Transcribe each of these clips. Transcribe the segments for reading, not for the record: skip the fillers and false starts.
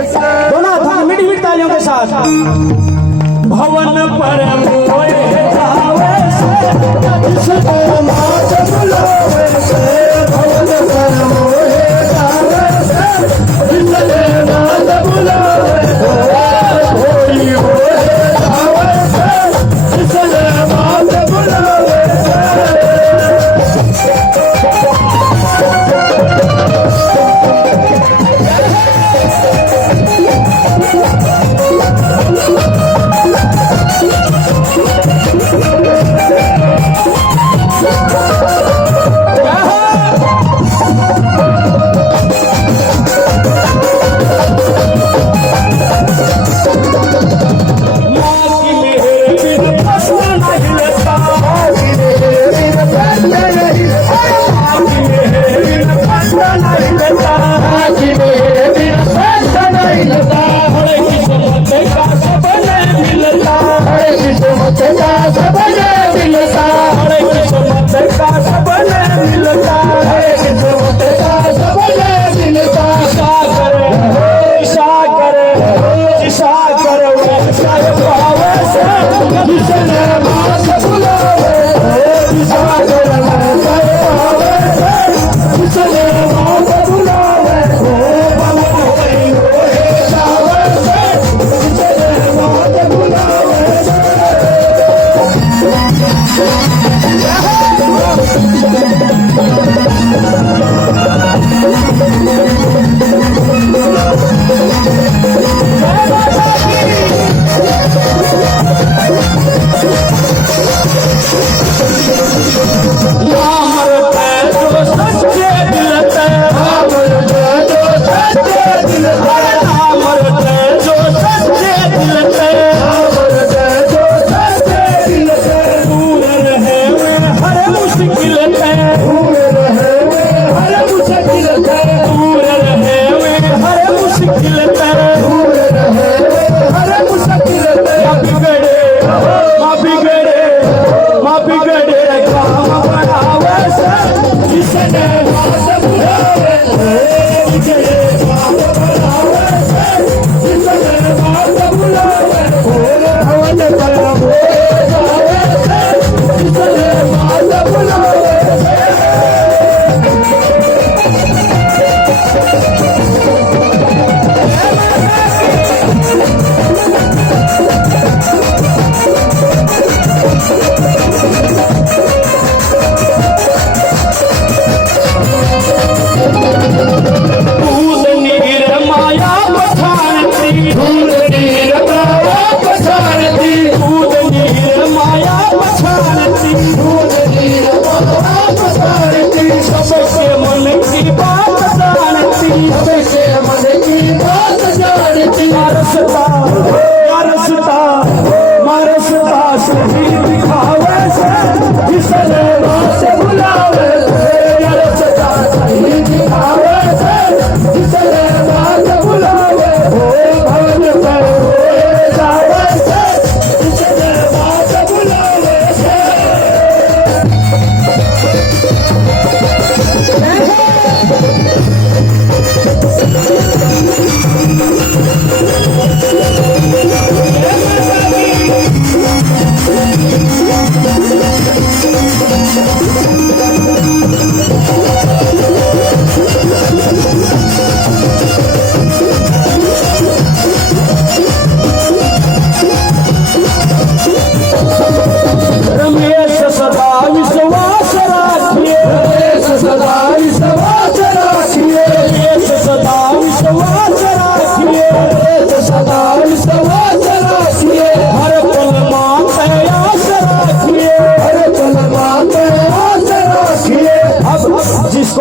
दोनों हाथों मीठी मीठी तालियों के साथ। भवन पर मोए जावे से जिसको मात बुलावे से, भवन पर मोए जावे से जिसको मात बुलावे से, होई होए जावे से जिसको मात बुलावे से।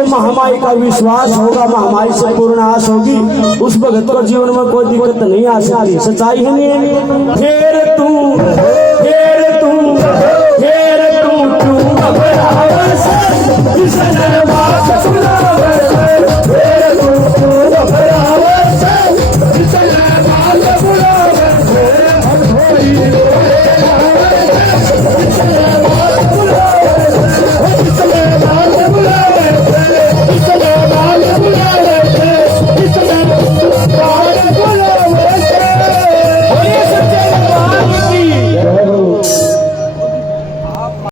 महामाई का विश्वास होगा, महामाई से पूर्ण आस होगी, उस भगत को जीवन में कोई दिक्कत नहीं आ सकती। सच्चाई है नहीं। फिर तू घबरावे से, जिसने बात सुना